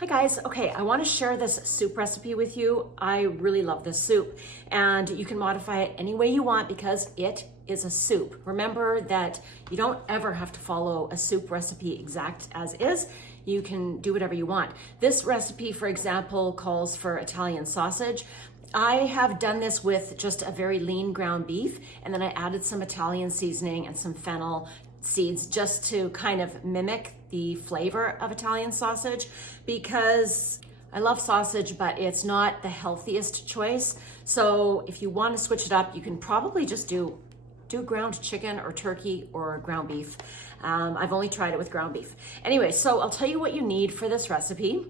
Hi guys, okay, I want to share this soup recipe with you. I really love this soup and you can modify it any way you want because it is a soup. Remember that you don't ever have to follow a soup recipe exact as is. You can do whatever you want. This recipe, for example, calls for Italian sausage. I have done this with just a very lean ground beef and then I added some Italian seasoning and some fennel seeds just to kind of mimic the flavor of Italian sausage because I love sausage, but it's not the healthiest choice. So if you want to switch it up, you can probably just do ground chicken or turkey or ground beef. I've only tried it with ground beef. Anyway, so I'll tell you what you need for this recipe.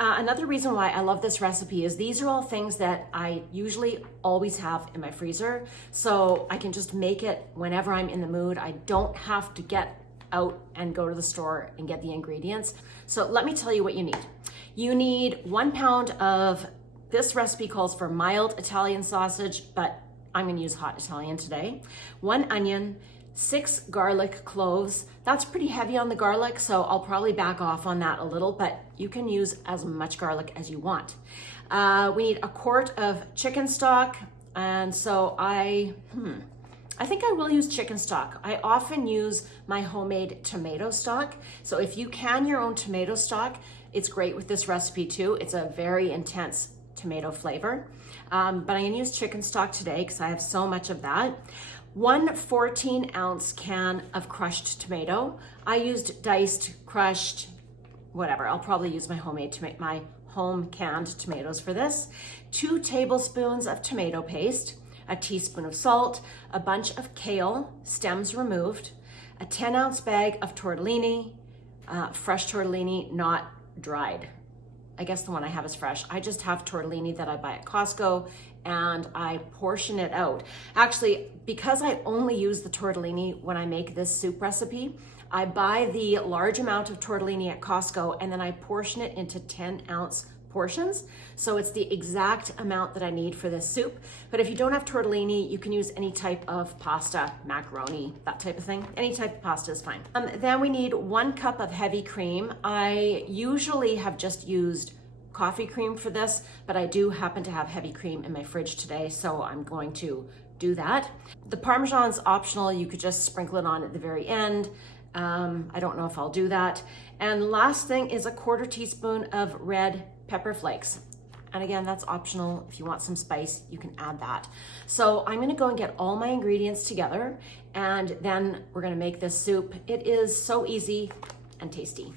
Another reason why I love this recipe is these are all things that I usually always have in my freezer. So I can just make it whenever I'm in the mood. I don't have to get out and go to the store and get the ingredients. So let me tell you what you need. You need 1 pound of, this recipe calls for mild Italian sausage, but I'm gonna use hot Italian today. 1 onion, 6 garlic cloves. That's pretty heavy on the garlic, so I'll probably back off on that a little, but you can use as much garlic as you want. We need a quart of chicken stock, and so I think I will use chicken stock. I often use my homemade tomato stock. So if you can your own tomato stock, it's great with this recipe too. It's a very intense tomato flavor. But I'm gonna use chicken stock today because I have so much of that. 1 14-ounce can of crushed tomato. I used diced, crushed, whatever. I'll probably use my my home canned tomatoes for this. 2 tablespoons of tomato paste, a teaspoon of salt, a bunch of kale, stems removed, a 10-ounce bag of tortellini, fresh tortellini, not dried. I guess the one I have is fresh. I just have tortellini that I buy at Costco and I portion it out. Actually, because I only use the tortellini when I make this soup recipe, I buy the large amount of tortellini at Costco and then I portion it into 10-ounce portions. So it's the exact amount that I need for this soup. But if you don't have tortellini, you can use any type of pasta, macaroni, that type of thing. Any type of pasta is fine. Then we need 1 cup of heavy cream. I usually have just used coffee cream for this, but I do happen to have heavy cream in my fridge today, so I'm going to do that. The Parmesan's optional. You could just sprinkle it on at the very end. I don't know if I'll do that. And last thing is a 1/4 teaspoon of red pepper flakes. And again, that's optional. If you want some spice, you can add that. So I'm gonna go and get all my ingredients together and then we're gonna make this soup. It is so easy and tasty.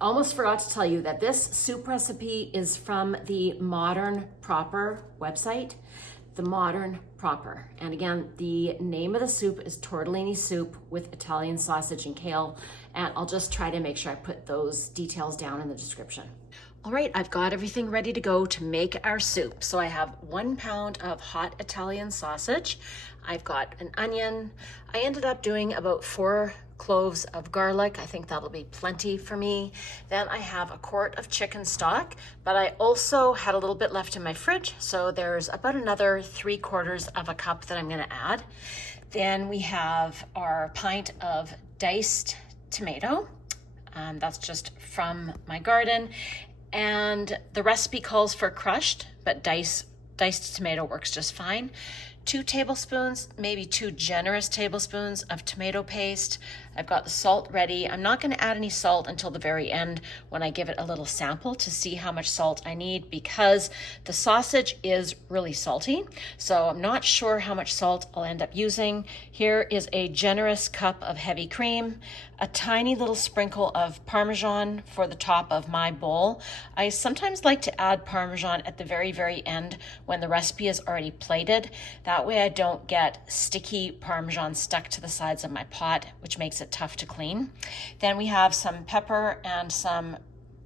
Almost forgot to tell you that this soup recipe is from the Modern Proper website. The Modern Proper. And again, the name of the soup is tortellini soup with Italian sausage and kale. And I'll just try to make sure I put those details down in the description. All right, I've got everything ready to go to make our soup. So I have 1 pound of hot Italian sausage. I've got an onion. I ended up doing about 4 cloves of garlic. I think that'll be plenty for me. Then I have a quart of chicken stock, but I also had a little bit left in my fridge. So there's about another 3/4 of a cup that I'm gonna add. Then we have our pint of diced tomato. That's just from my garden. And the recipe calls for crushed, but diced tomato works just fine. 2 tablespoons, maybe 2 generous tablespoons of tomato paste. I've got the salt ready. I'm not gonna add any salt until the very end when I give it a little sample to see how much salt I need because the sausage is really salty. So I'm not sure how much salt I'll end up using. Here is a generous cup of heavy cream, a tiny little sprinkle of Parmesan for the top of my bowl. I sometimes like to add Parmesan at the very, very end when the recipe is already plated. That way I don't get sticky Parmesan stuck to the sides of my pot, which makes it tough to clean. Then we have some pepper and some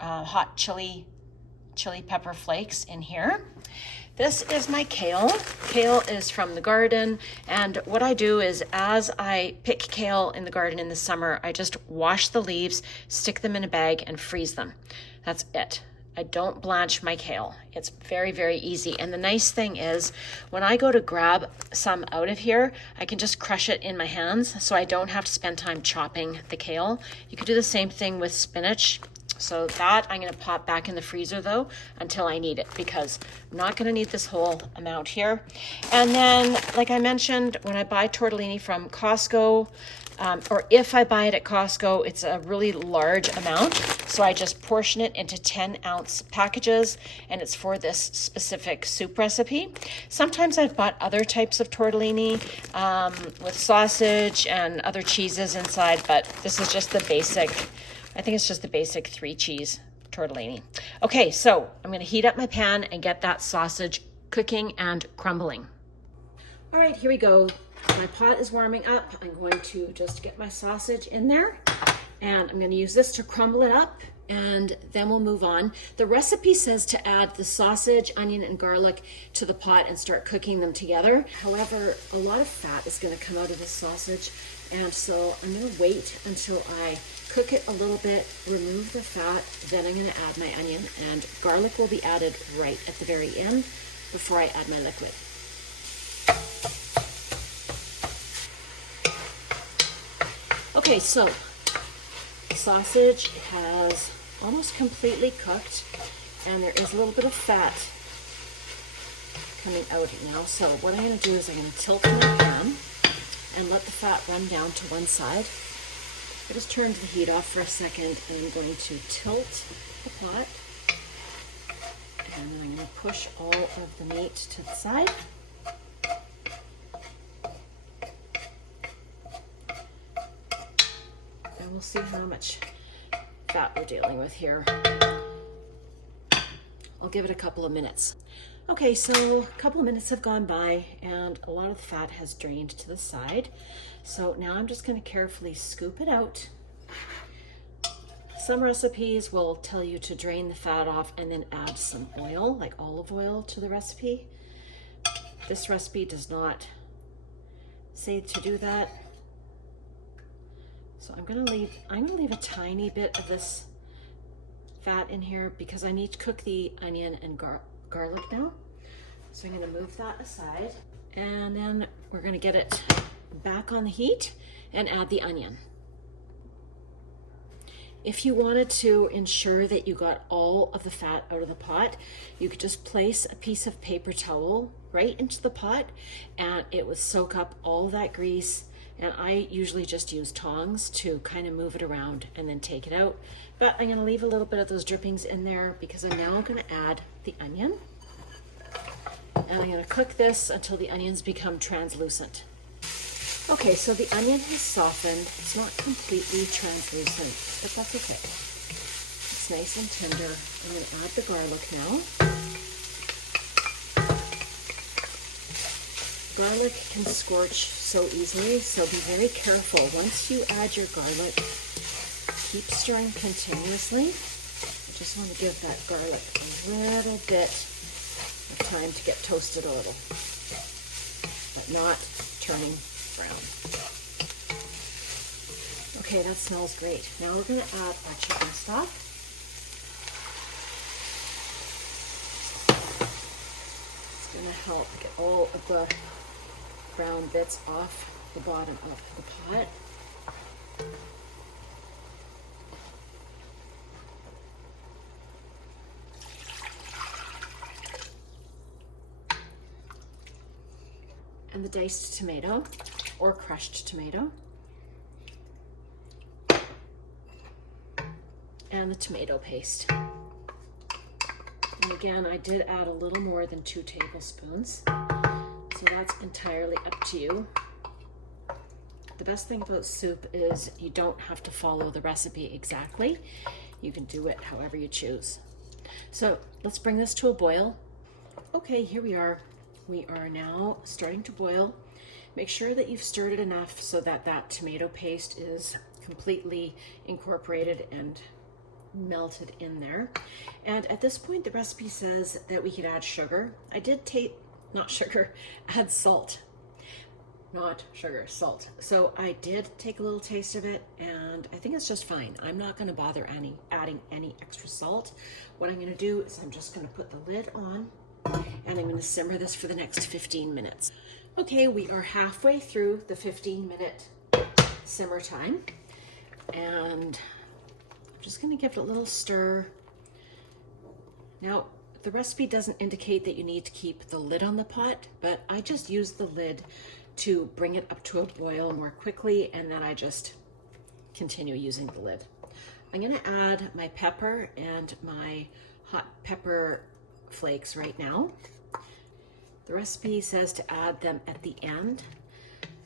hot chili pepper flakes in here. This is my kale. Kale is from the garden, and what I do is as I pick kale in the garden in the summer, I just wash the leaves, stick them in a bag, and freeze them. That's it. I don't blanch my kale. It's very, very easy. And the nice thing is when I go to grab some out of here, I can just crush it in my hands so I don't have to spend time chopping the kale. You could do the same thing with spinach. So that I'm gonna pop back in the freezer though until I need it, because I'm not gonna need this whole amount here. And then, like I mentioned, when I buy tortellini from Costco, or if I buy it at Costco, it's a really large amount. So I just portion it into 10-ounce packages, and it's for this specific soup recipe. Sometimes I've bought other types of tortellini with sausage and other cheeses inside, but this is just the basic, I think it's just the basic 3-cheese tortellini. Okay, so I'm gonna heat up my pan and get that sausage cooking and crumbling. All right, here we go. My pot is warming up. I'm going to just get my sausage in there, and I'm going to use this to crumble it up, and then we'll move on. The recipe says to add the sausage, onion, and garlic to the pot and start cooking them together. However, a lot of fat is going to come out of this sausage, and so I'm going to wait until I cook it a little bit, remove the fat, then I'm going to add my onion, and garlic will be added right at the very end before I add my liquid. Okay, so sausage has almost completely cooked, and there is a little bit of fat coming out now. So what I'm going to do is I'm going to tilt my pan and let the fat run down to one side. I just turned the heat off for a second, and I'm going to tilt the pot, and then I'm going to push all of the meat to the side. We'll see how much fat we're dealing with here. I'll give it a couple of minutes. Okay, so a couple of minutes have gone by, and a lot of the fat has drained to the side. So now I'm just going to carefully scoop it out. Some recipes will tell you to drain the fat off and then add some oil, like olive oil, to the recipe. This recipe does not say to do that. So I'm gonna leave a tiny bit of this fat in here because I need to cook the onion and garlic now. So I'm gonna move that aside, and then we're gonna get it back on the heat and add the onion. If you wanted to ensure that you got all of the fat out of the pot, you could just place a piece of paper towel right into the pot, and it would soak up all that grease. And I usually just use tongs to kind of move it around and then take it out. But I'm gonna leave a little bit of those drippings in there because I'm now gonna add the onion. And I'm gonna cook this until the onions become translucent. Okay, so the onion has softened. It's not completely translucent, but that's okay. It's nice and tender. I'm gonna add the garlic now. Garlic can scorch so easily, so be very careful. Once you add your garlic, keep stirring continuously. You just want to give that garlic a little bit of time to get toasted a little, but not turning brown. Okay, that smells great. Now we're going to add our chicken stock. It's going to help get all of the brown bits off the bottom of the pot. And the diced tomato or crushed tomato. And the tomato paste. And again, I did add a little more than 2 tablespoons. So that's entirely up to you. The best thing about soup is you don't have to follow the recipe exactly. You can do it however you choose. So let's bring this to a boil. Okay, here we are. We are now starting to boil. Make sure that you've stirred it enough so that that tomato paste is completely incorporated and melted in there. And at this point, the recipe says that we could add sugar. I did add salt. Not sugar, salt. So I did take a little taste of it, and I think it's just fine. I'm not gonna bother adding any extra salt. What I'm gonna do is I'm just gonna put the lid on, and I'm gonna simmer this for the next 15 minutes. Okay, we are halfway through the 15-minute simmer time, and just gonna give it a little stir. Now, the recipe doesn't indicate that you need to keep the lid on the pot, but I just use the lid to bring it up to a boil more quickly, and then I just continue using the lid. I'm gonna add my pepper and my hot pepper flakes right now. The recipe says to add them at the end,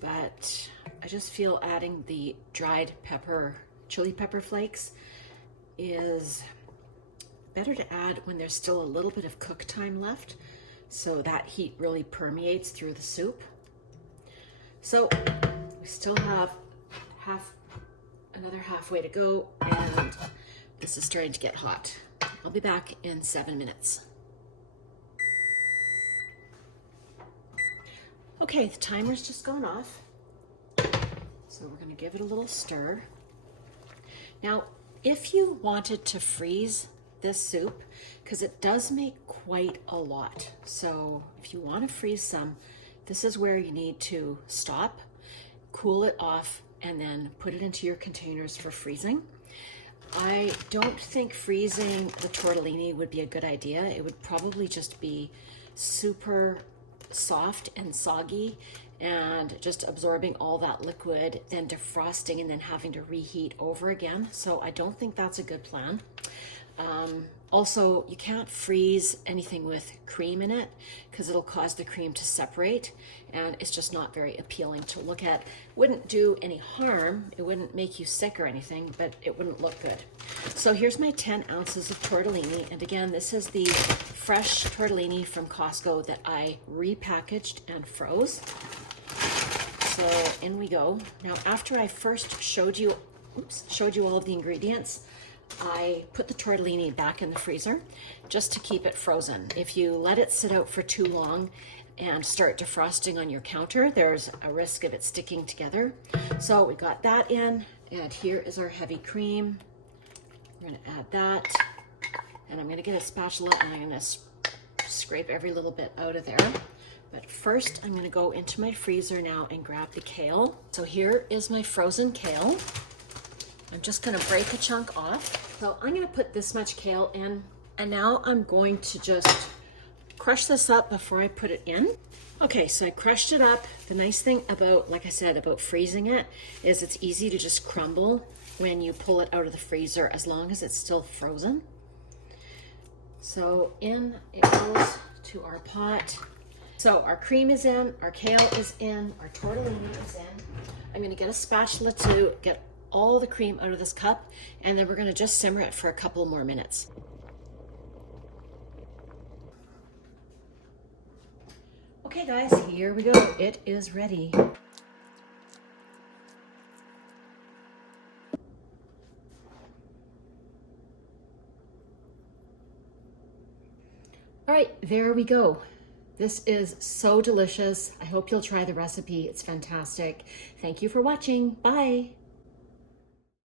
but I just feel adding the dried pepper, chili pepper flakes is better to add when there's still a little bit of cook time left, so that heat really permeates through the soup. So we still have another halfway to go, and this is starting to get hot. I'll be back in 7 minutes. Okay, the timer's just gone off. So we're gonna give it a little stir. Now, if you wanted to freeze this soup, because it does make quite a lot, so if you want to freeze some, this is where you need to stop, cool it off, and then put it into your containers for freezing. I don't think freezing the tortellini would be a good idea. It would probably just be super soft and soggy and just absorbing all that liquid, then defrosting and then having to reheat over again. So I don't think that's a good plan. Also, you can't freeze anything with cream in it because it'll cause the cream to separate, and it's just not very appealing to look at. It wouldn't do any harm, it wouldn't make you sick or anything, but it wouldn't look good. So here's my 10 ounces of tortellini, and again, this is the fresh tortellini from Costco that I repackaged and froze. So in we go. Now, after I first showed you all of the ingredients, I put the tortellini back in the freezer just to keep it frozen. If you let it sit out for too long and start defrosting on your counter, there's a risk of it sticking together. So we got that in, and here is our heavy cream. I'm gonna add that, and I'm gonna get a spatula and I'm gonna scrape every little bit out of there. But first, I'm gonna go into my freezer now and grab the kale. So here is my frozen kale. I'm just gonna break a chunk off. So I'm gonna put this much kale in, and now I'm going to just crush this up before I put it in. Okay, so I crushed it up. The nice thing about, like I said, about freezing it is it's easy to just crumble when you pull it out of the freezer as long as it's still frozen. So in it goes to our pot. So our cream is in, our kale is in, our tortellini is in. I'm gonna get a spatula to get all the cream out of this cup, and then we're gonna just simmer it for a couple more minutes. Okay guys, here we go. It is ready. All right, there we go. This is so delicious. I hope you'll try the recipe. It's fantastic. Thank you for watching. Bye.